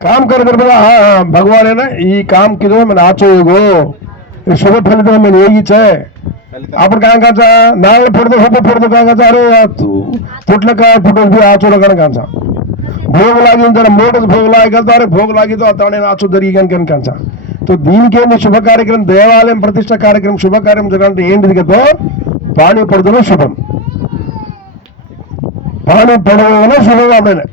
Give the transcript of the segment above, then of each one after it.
काम कर कर बोला हाँ भगवान है ना ये काम किधर मैंने आचो गो शुभ फलित मैंने यही है आपण काय काचा नाळ फोडतो काय काचा अरे तू फुटलं काय फुटल बी आचो लगन काचा भोग लागी जरा मोठच भोग लागे अरे भोग लागी तो आता आचो दरी कन काचा तो దీనికేంది శుభ కార్యక్రమం దేవాలయం ప్రతిష్ట కార్యక్రమం శుభ కార్యం జరగాలంటే ఏంటిది కదా పానీ పడుతున్న శుభం पानी पड़े शुभ आपने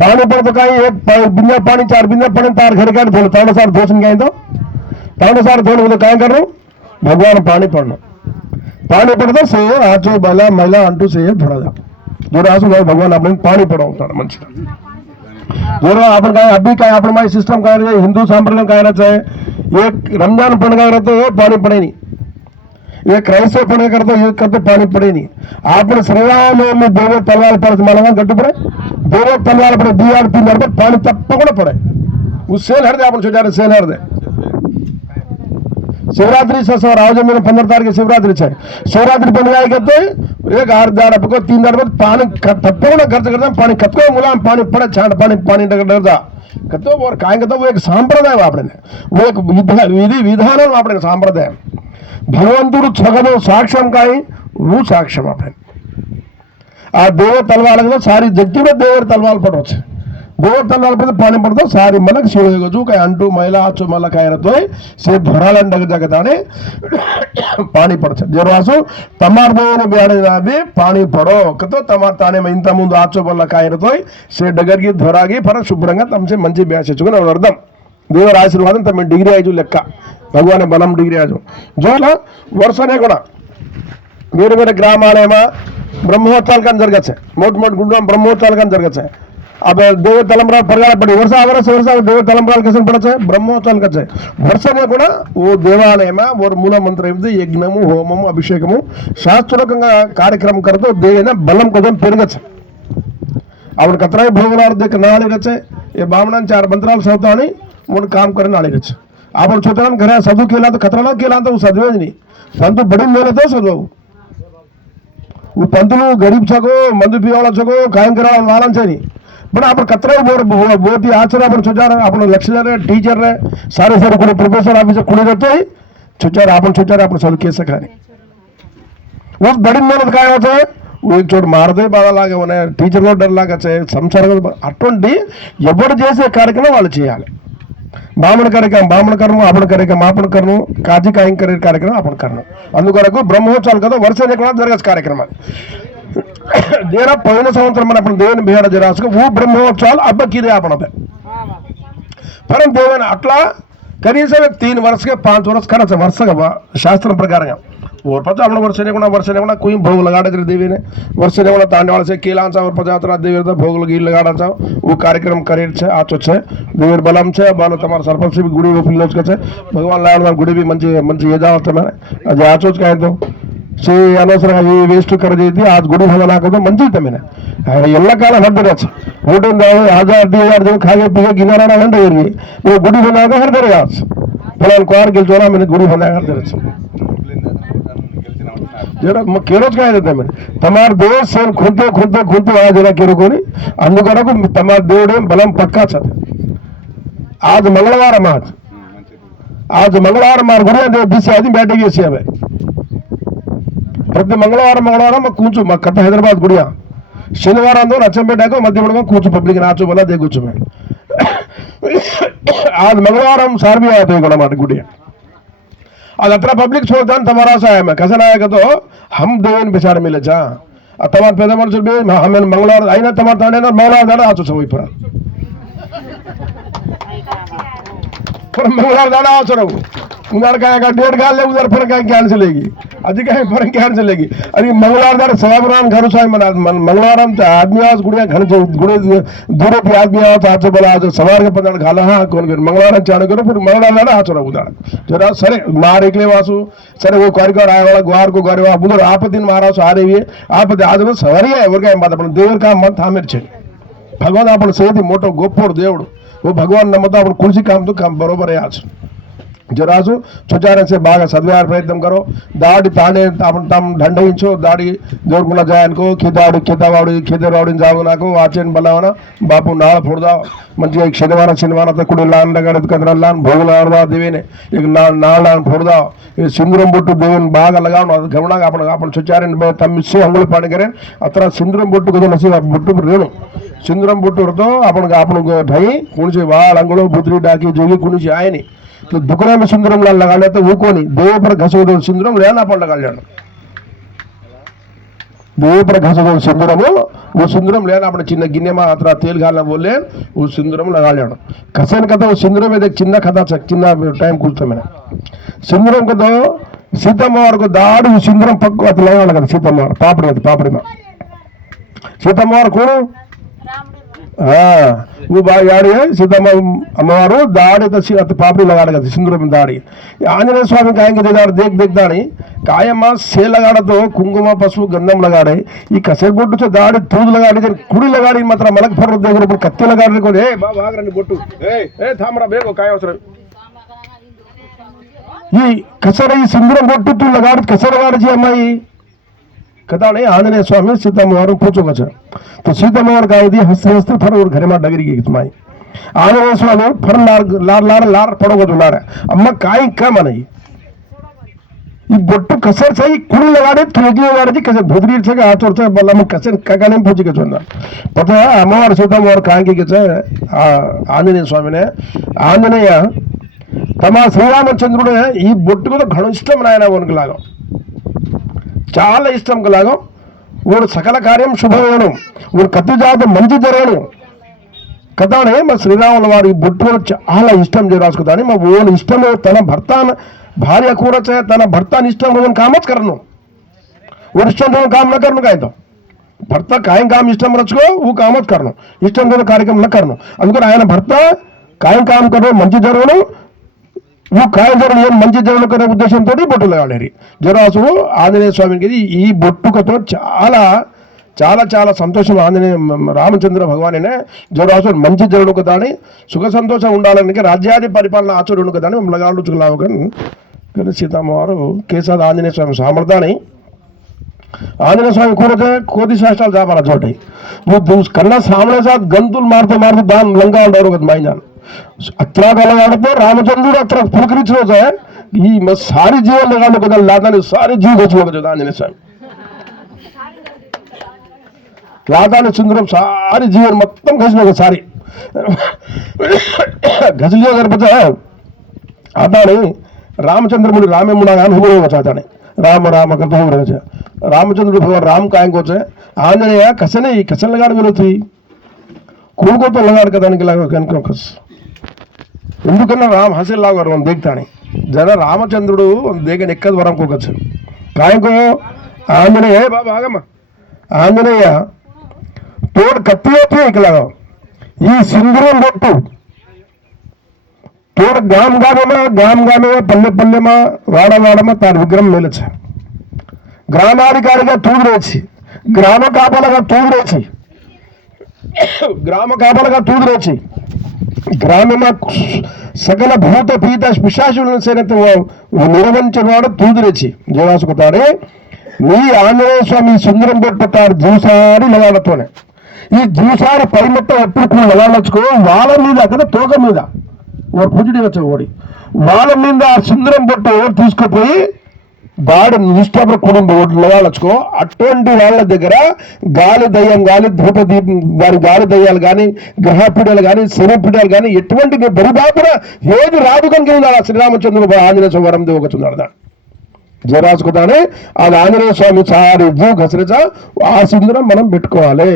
पानी पड़ तो कहीं एक बिंदा पानी 4 बिंदा पानी तार घर का धोल ताड़ सार धोसन कहीं तो ताड़ सार धोल तो कहीं कर भगवान पानी पड़ना पानी पड़ता से आजो बला महिला अंटू से थोड़ा जा जो आसू भगवान अपने पानी पड़ा होता है मंच जो अपन का अभी का अपन माई सिस्टम का हिंदू सांप्रदाय का रहता है एक रमजान पंడుగ रहता है पानी पड़े नहीं ये क्राइस्ट पंడుగ करते ये करते पानी पड़े नहीं आपने श्रीराम में देवो तलवार पड़े मालूम गट्टू पड़े देवो तलवार पड़े 2 पर पानी तप्पकूड़ा पड़े उस सेल हर दे अपन छोटा सेल हर दे शिवरात्रि से रावज में 15 तारीख शिवरात्रि है शिवरात्रि पंడుగ करते एक 8 दाड़ पको 3 दाड़ बाद पानी तप्पकूड़ा खर्च करते पानी कत्को मुलाम पानी पड़े छांड पानी डरदा कत्तो और काय कहता वो एक सांप्रदाय आपने वो एक विधि विधान आपने सांप्रदाय भगवंतुడు సగదు సాక్ష్యం కాయి वो साक्ष्यम आपने आ देव तलवार लगता सारी जगती में देवर तलवार पड़ोचे देवर तलवार पे पानी पड़ता सारी मलक शिव जो कहीं अंटू महिला आचो मलक आए रहते से भरालन डग जगताने पानी पड़ता जरासो तमार देव बेड़े पानी पड़ो कतो तमार ताने में इंत मुंद आचो मलक आए रहते से डगर की धोरागी पर शुभ्रंगा तमसे मंची ब्यास अर्थम देवर आशीर्वाद तम डिग्री आयु लेक्क भगवान बलम डिग्री आजो जो वर्षने వేరే వేరే గ్రామాలేమో బ్రహ్మోత్సవాలు కానీ జరగచ్చు मोट गुंडम ब्रह्मोत्सवाలు కానీ జరగచ్చు अब देव तलंबरा परगाड़ पड़ी वर्ष देव तलंबरा कैसे पड़े ब्रह्मोत्सवाल कच्चे वर्षने वो देवालय में और मूल मंत्र यज्ञमु होमము अभिषेकము शास्त्रोक्तंगा कार्यक्रम करते देव बलम को पेरगచ్చు अब कतरा भोगलार देख नाड़ी रचे ये बामण 4 मंत्राल सौतानी मूड काम करे नाड़ी रचे आप छोटा घर सदु केला तो खतरा केला तो सदवे नहीं पंतु बड़ी मेले तो सदव वो पंतुలు गरीब छको मंदु पीवाला छको कायम करा वालन चाहिए बट आप कतरा बहुत ही आचर अपन छोटा अपन लेक्चरर है टीचर है सारे सारे कुछ प्रोफेसर ऑफिसर कुछ रहते हैं छोटा अपन सब केस खाने वो बड़ी मेहनत काय होता है वो एक चोट मारदे बाधा लागे उन्हें टीचर को डर लागा संसार अट्टी एवं చేసే కార్యక్రమం వాళ్ళు చేయాలి ब्राह्मण कर्म आपण कर्म काजी कायम करे कार्यक्रम आपण करना अंदुको ब्रह्मोत्सवाल कदा वर्ष जरग कार्यक्रम देर पोन संवत्सर मन अपन देवन बिहार जरासको वो ब्रह्मोत्सवाल हब्बक्किदे आपण परम देवन अट्ला कनीस 3 वर्ष के 5 वर्ष खर्च वर्ष शास्त्र प्रकार और पता अपना वर्ष ने कोई भोग लगाड़े देवी ने वर्ष ने तांडवाल से केला और पचातरा देवी भोग लगी लगाड़ा वो कार्यक्रम करे आचो है देवर बलम है बालो तमार सरपंच भी गुड़ी पिल्लो के भगवान लाड़ गुड़ी भी मंची मंची ये जाओ मैंने आज आचो कहे तो से अनवसर वेस्ट कर आज गुड़ी हल हाको मंची मैंने ಎಲ್ಲ ಕಾಲ ಹಡ್ದರೆ ಊಟದಿಂದ 1000 जन खागे पीगे गिनारा हंडे वो गुड़ी बनाकर हरदरे आज फलान कुआर गेलचोना मैंने गुड़ी बनाकर हरदरे जरा केरोज का मैंने तमार देव सेम खुंतु आ जरा केरुकोनी अंदुको तमार देवड़े बलम पक्का चल आज मंगलवार गुड़ी दिशा आदि बैठक చేసి అవి ప్రతి మంగళవారం కూర్చు మా కట్ట హైదరాబాద్ గుడియా शनिवार अंदर अच्चंपेट मध्य कूच पब्लिक नाचो बोला दे कुछ में आज मंगलवार सार भी आते हैं गुड़ी आज अत्र पब्लिक छोड़ता तमारा सा है मैं कैसा आएगा तो हम देवन बिचार मिले जा तमार पेद मनुष्य भी हमें मंगलवार आई तमार ताने मंगलवार दाड़ा आचो सब पर मंगलवार दाड़ा आचो रहो उधर का 1.5 गाल उधर फिर कहीं कैंसिलेगी अभी कहीं फिर कैंसिलेगी अरे मंगलवार दाड़ सवाबुरान घर साई मना मंगलवार आदमी आज गुड़िया घर गुड़े दूर भी आदमी आओ तो आचो बोला आज सवार के पता खाला हाँ कौन फिर मंगलवार चाणो करो फिर मंगलवार दाड़ा आचो रहो उधर जरा सरे मार एकले वासु सरे वो क्वारिकोर आए वाला ग्वार को ग्वार उधर आप दिन मारा सो आ रही है आप आज सवारी है एवर का बात अपन देवर का मन थामेर छे भगवान अपन सेहती मोटो गोपोर देवड़ वो भगवान नमता अपन कुर्सी काम तो काम बरोबर है आज जरासु सुचारण से बागा सद्व्यवहार प्रयत्न करो दाड़ी ताने आपण तम ढंडయించో दाड़ी जोरकुला जायनको खिदाड़ी खिदावाड़ी खिदरावड़ी जावनाको आचन बनावना बापू नाळ फोड़दा मंचिगा शनिवार कुड़ी लान लगाड़ कदरलान भोगलाड़दा देवेने एक नाळ फोड़दा सिंदूरम बोट्टु देवन बागा लगावनो ಅದು ಗಮನಾಗ आपण सुचारण तम से अंगुल पाणगरे अत्र सिंदूरम बोट्टु को नसी बोट्टु रेणु सिंदूरम बोट्टु रतो आपण ढई कुणसे वाळ अंगुल बुद्री डाकी जोगी कुणसे आयनी तो दुकड़ा में सिंदूरम लगा लेते वो को नहीं देव पर घसो दो सिंदूरम लेना पर लगा लेना देव पर घसो दो सिंदूरम वो सिंदूरम लेना अपने चिन्ह गिन्ने में अतरा तेल गालना बोले वो सिंदूरम लगा लेना कसन का तो सिंदूरम में देख चिन्ह खाता चिन्ह टाइम कुछ मैंने सिंदूरम को तो सीतम्मा को दाड़ी सिंदूरम पक्को अत लगा सीतम्मा पापड़ी में सीतम्मा कौन वो बाई आड़ी है सीतम्मा अम्मवारू दाड़ी तो पापड़ी लगा सिंदूर में दाड़ी आंजनेय स्वामी कायंगे देख दाड़ी कायम्मा से लगाड़ तो कुंकुम पसु गंधम लगाड़े ई कसे बोट्टू से दाड़ी तूद लगाड़ी कुड़ी लगाड़ी मात्र मलक फर देखो कत्ते लगाड़े को ए बा भागरनी बोट्टू ए थामरा बेगो काय अवसर ई कसर ई सिंदूर बोट्टू तू लगाड़ कसे लगाड़ी जी अम्माई कथा नहीं आंजनेय स्वामी सीतम्मा पूछो कछ तो सीतम्मा का हंसते हंसते फर और घर में डगरी गई माई आंजनेय स्वामी फर लार पड़ोगे तो लार अम्मा काय क्या मन ये बोट्टू कसर से कुड़ी लगाड़े थोड़ी लगाड़ी कसर भुदरी से हाथ से बोला मैं कसर का नहीं पूछी के पता है अम्मा सीतम्मा काय की आंजनेय स्वामी ने आंजनेय तमा श्रीरामचंद्रुडे ఈ బొట్టుకు ఘన ఇష్టం నాయన వనకు లాగా చాలా ఇష్టం కలాగో ఊరు సకల కార్యం శుభవేణు ఊరు కత్తి జాత మంచి జరగను కథానే మా శ్రీరాముల వారి బొట్టు చాలా ఇష్టం రాసుకుతాని మా ఓన్ ఇష్టం తన భర్త భార్య కూరచే తన భర్తని ఇష్టం ఓన్ కామच करनो और इष्टम तो काम न करनो काय तो భర్త కాయం काम इष्टम रचको वो कामच करनो इष्टम तो कार्यक्रम न करनो అందుకని ఆయన భర్త కాయం काम करो మంచి జరగను वो काय जरूर मंచి జరగను करे ఉద్దేశంతో బొట్టు लगाड़ेरी జరాసు ఆంజనేయ స్వామికి ఈ బొట్టుకతో చాలా చాలా చాలా సంతోషం ఆంజనేయ రామచంద్ర భగవానే జరాసు మంచి జరగను కదా అని సుఖ సంతోషం ఉండాలని రాజ్యాది పరిపాలన ఆచరణను కదా అని లగాడు చులావకన్ కానీ సీతమ్మ వారు కేసాద ఆంజనేయ స్వామి సామర్థ్యాన్ని आंजनेय स्वामी కూరతే కోటి శాస్త్రాలు జాపాల చోటి वो कन्ना सामने साथ गंतुल मारते मारते दान लंगा ఉండరు కదా మైదాन अत्रा लगाड़ते रामचंद्र अत्र पुलकरिच होता है ये मैं सारी जीवन लगा लो कदा लादा ने सारी जीव घोच लो आंजनेय स्वामी लादा ने सुंदरम सारी जीवन మొత్తం घस लो सारी घस लिया कर पता है आता नहीं रामचंद्र मुनि रामे मुना गान हो गया चाहता नहीं राम राम करते हो रहे रामचंद्र भगवान राम कायं को आंजनेय कसने कसन लगाड़ गलो थी कूड़ को तो लगाड़ का दाने के लगा कन कस ఎందుకన్నా రామ హసేలాగా మనం देखताने जरा రామచంద్రుడు దేగ నెక్కద వరం కోకచ్చు కాయకో ఆంజనేయ బాబా ఆగమ్మ ఆంజనేయ తోడు కత్తియే ఇకలాగా ఈ సింధూరం బొట్టు तोड़ गाम गामे पल्ले पल्ले में वाड़ा वाड़ा में तार विग्रह मेले ग्रामाधिकारी का तूद रही ग्राम कापल का तूद रही ग्राम कापल का तूद रही ग्राम में सकल भूत पीत पिशाचुल से निर्वंचवाड़ तूद रही जीवासुतारे नी आंजनेय स्वामी सुंदरम बट्टार जूसारी लगाड़तोने ఈ జూసారి పైమట్ట ఎప్పుడు लगाड़ो వాళ్ళ మీద అక్కడ తోక మీద और पूजड़ी వచ్చే ఓడి వాళ్ళ మీద ఆ సుందరం బొట్టు తీసుకుపోయి దాడి నిష్ఠాపర కుటుంబ లగాలచుకో అటువంటి వాళ్ళ దగ్గర గాలి దయ్యం గాలి ధూప దీపం వారి గాలి దయ్యాలు కానీ గ్రహ పీడలు కానీ శని పీడలు కానీ ఎటువంటి బరిదాపున ఏది రాదు కనుక ఉండాలి శ్రీరామచంద్రుడు ఆంజనేయ స్వామి వరం దేవకొచ్చున్నాడు జరాసుకుతానే ఆ ఆంజనేయ స్వామి సారి జూ घसरेचा ఆ సుందరం మనం పెట్టుకోవాలి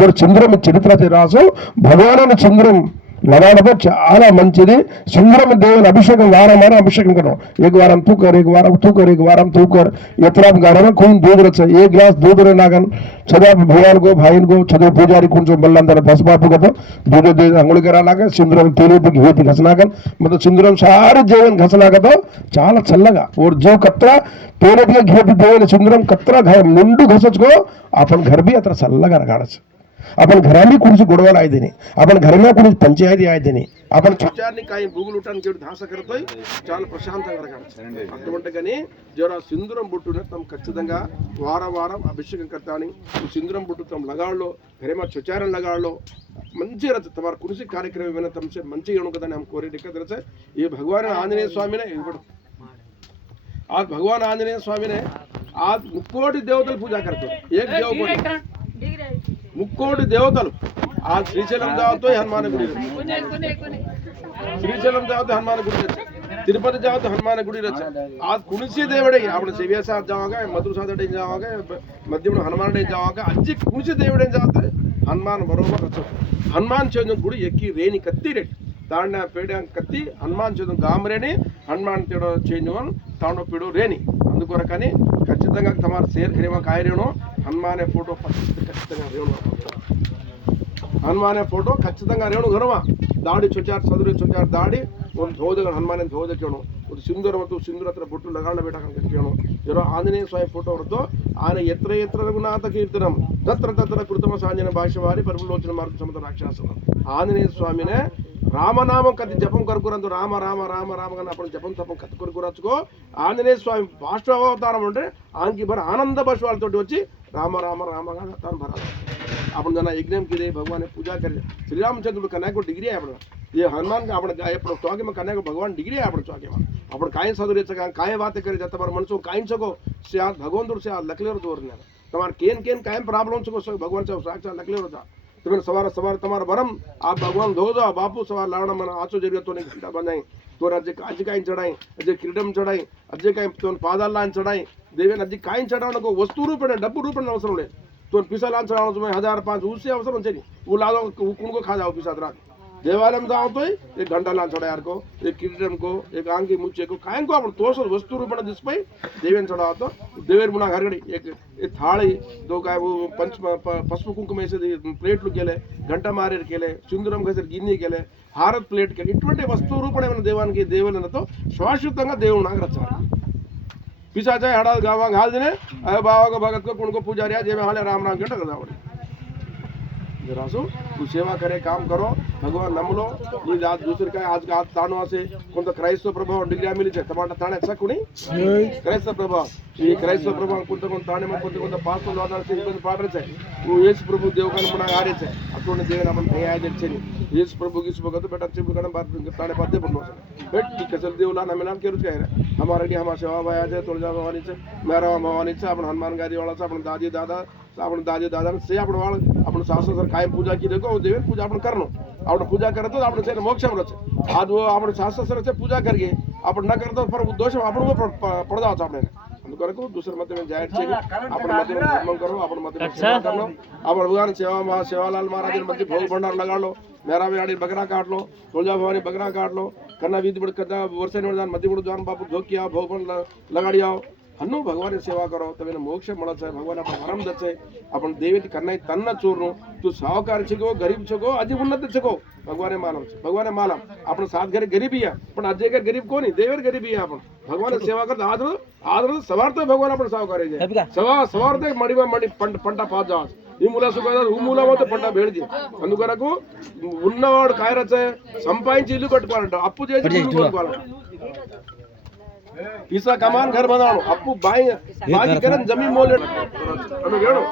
ఓడి చంద్రం చరిత్ర రాసు భగవాను చంద్రం लगाड़ो చాలా మంచిది सुंदरम देवन अभिषेक वारम वारम अभिषेक करो एक वारम तू कर एक वारम तू कर एक वारम तू कर इतना गारा में खून दूध रचा एक गिलास दूध रे नागन छदा भगवान को भाई को छदो पूजारी कुछ बल्लंदर बस बापू को दूध दे अंगुली करा लागे सुंदरम तेरे घेती घसनागन मतलब सुंदरम सारे जीवन घसनाग तो చాలా చల్లగా और जो कतरा तेरे घेती देवन सुंदरम कतरा घर मुंडू घसच को अपन घर भी अത്ര చల్లగా रगाड़च आपण घरांनी कुणीची गोडवाला आहे देणे, आपण घराला कुणी పంచాయతీ आहे దేని, आपण విచారని కాయ బూగులు ఉటానికి ధాస కరతోయ్ చాలా ప్రశాంతంగా గడపచ్చు. అటువంటిగానే జర సింధూరం బొట్టును తమ ఖచ్చితంగా వారం వారం అభిషేకం కర్తాని సింధూరం బొట్టు తమ లగాళ్ళలో घरेमा चचारण लगाड़ो मंची रच तमार कुर्सी कार्यक्रम में तमसे मंची गणु कदा हम कोरे दिक्कत रच ये भगवान आंजनेय स्वामी ने आज भगवान आंजनेय स्वामी ने आज मुक्कोटी देवतल पूजा करते एक देव मुक्कोटी देवतल आज श्रीशैलम जाओ तो हनुमान गुड़ी, श्रीशैलम जाओ तो हनुमान गुड़ी रच, तिरुपति जाओ तो हनुमान गुड़ी रच. आज कुणसी देवड़े आपने सेविया साथ जाओगे, मधुर साथ जाओगे, मध्यम हनुमान जाओगे, अच्छी कुणसी देवड़े जाते हनुमान बरोबर रच. हनुमान चेंज गुड़ी एकी रेनी कत्ती रे तांड पेड़ कत्ती हनुमान चेंज गामरेनी हनुमान तेड़ो चेंज तांडो पेड़ो रेनी अंदुकोरकनी खచ్చితంగా तमार शेर खरेमा काय रेणो हनुमान फोटो खచ్చితంగా रेणो हनुमान फोटो खచ్చితంగా रेणु घरमा दाड़ी चोचार सदुरे चोचार दाड़ी ಒಂದು ಧ್ವಜ ಹನುಮಾನ ಧ್ವಜ ಕೇಳೋ ಒಂದು ಸಿಂಧೂರ ಮತ್ತು ಸಿಂಧೂರ ಹತ್ರ ಬೊಟ್ಟು ಲಗಾಣ ಬೇಡ ಕೇಳೋ ಜರೋ ಆಂಜನೇಯ ಸ್ವಾಮಿ ಫೋಟೋ ಹೊರತು ಆನೆ ಎತ್ತರ ಎತ್ತರ ರಘುನಾಥ ಕೀರ್ತನಂ ತತ್ರ ತತ್ರ ಕೃತಮ ಸಾಂಜನ ಭಾಷವಾರಿ ಪರಮಲೋಚನ ಮಾರ್ಗ ಸಮತ ರಾಕ್ಷಸ ఆంజనేయ స్వామినే రామనామం కది జపం కరుకురందు రామ రామ రామ రామ కానీ అప్పుడు జపం తపం కత్తి కొరుకురచ్చుకో ఆంజనేయ స్వామి బాష్పవతారం అంటే ఆంకి భర ఆనంద బాష్పాలతోటి వచ్చి రామ రామ రామ తాను భరాలి आपण जना यज्ञम की भगवान पूजा करे. श्री रामचंद्र कन्या को डिग्री है आपण ये हनुमान का आपण चौके में कन्या को भगवान डिग्री है आपण चौके में आपण काय साधुरे काय बात करे जाता पर मनसो काय सको से आज भगवान दूर से आज लकलेर दूर ने तमार केन केन काय प्रॉब्लम सको भगवान से साक्षात लकलेर होता तुम्हें सवार सवार तमार बरम आप भगवान धो दो बापू सवार लावण मन आचो जरिया तो घंटा बनाई तो अजे अजी काय चढ़ाई अजे किरीटम चढ़ाई अजे काय तो पादाला चढ़ाई देवेन अजी काय चढ़ावण को वस्तु रूप में डब्बू रूप में अवसर ले तो पिसा लान चढ़ाओ तुम्हें 1005 उससे अवसर होने चाहिए वो ला दो उनको खा जाओ पिसा रात देवालय में जाओ तो एक घंटा लान चढ़ा यार को एक किरीटम को एक आंगी मुच्चे को कायन को अपन तोष वस्तु रूप में जिसपे देवेन चढ़ाओ तो देवेर मुना घर एक थाली दो काय वो पंच पसुप कुंकुम ऐसे प्लेट केले घंटा मारे केले सिंदूरम घसर गिन्नी केले हारत प्लेट केले इటువంటి वस्तु रूप में देवाనికి देवलनतो शाश्वతంగా దేవుడు నాకు రచాలి पिसाचा हड़ा गावा घाल देने अरे बाबा को भगत को कुण को पुजारी जे में हाले राम राम घंटा कर दावड़ी जरा सो तू सेवा करे काम करो भगवान नमलो ये आज दूसरे का आज का ताणो असे कोणता क्राइस्त प्रभाव डिग्री मिली छे टमाटा ताणे असा कोणी क्राइस्त प्रभाव ये क्राइस्त प्रभाव कोणता कोण ताणे में कोणता पास तो आधार से इबन पाडरे छे वो येस प्रभु देव का मना आरे छे अतोने देवन अपन भय आदे छे येस प्रभु की सुबह तो बेटा चिप करन बात ताणे पाते बननो बेट की कसर देवला नामे नाम केरुच काय हमारे लिए हमारा सेवा भाई आज तुलजा भवानी छे मेरा भवानी छे अपन हनुमान गाड़ी वाला छे अपन दादी दादा आपण दादी दादा से आपण वाळ आपण सासू सर कायम पूजा की देखो देवन पूजा आपण करनो आपण पूजा करतो आपण से मोक्ष मिलत आज वो आपण सासू सर से पूजा करके आपण न करतो पर दोष आपण पड़ जातो आपण అందుకొరకు दूसरे मत में जाहिर छे आपण मत में धर्म करो आपण मत में सेवा करनो आपण भगवान सेवा मा सेवालाल महाराज ने मत भोग भंडार लगा लो मेरा भी बकरा काट लो तुलजा भवानी बकरा काट लो कन्ना विधि बड़ कदा वर्षे ने मध्य बड़ जान बापू धोकिया भोग लगाड़ी आओ हन्नु भगवान सेवा करो तब मोक्ष मळत छे भगवान आपण वरम दचे आपण देवेती करनाई तन्न चोरनो तू सावकार छको गरीब छको अजी उन्नत छको भगवान मालम छे भगवान मालम आपण साथ घरे गरीबी है पण अजे के गरीब कोनी देवेर गरीबी है आपण भगवान सेवा करता आदर आदर सवार तो भगवान आपण सावकार छे सवार ते मडीवा मडी पंटा पाच जाव ఈ మూల సుగద ఊ మూల పోతే పంట బేడిది అందుకొరకు ఉన్నవాడు కాయరచే సంపాదించి ఇల్లు కట్టుకోవాలంట అప్పు చేసి ఇల్లు కట్టుకోవాలంట पैसा कमान घर बनाओ अप्पू बाई बाकी करन जमीन मोल अनु गेणो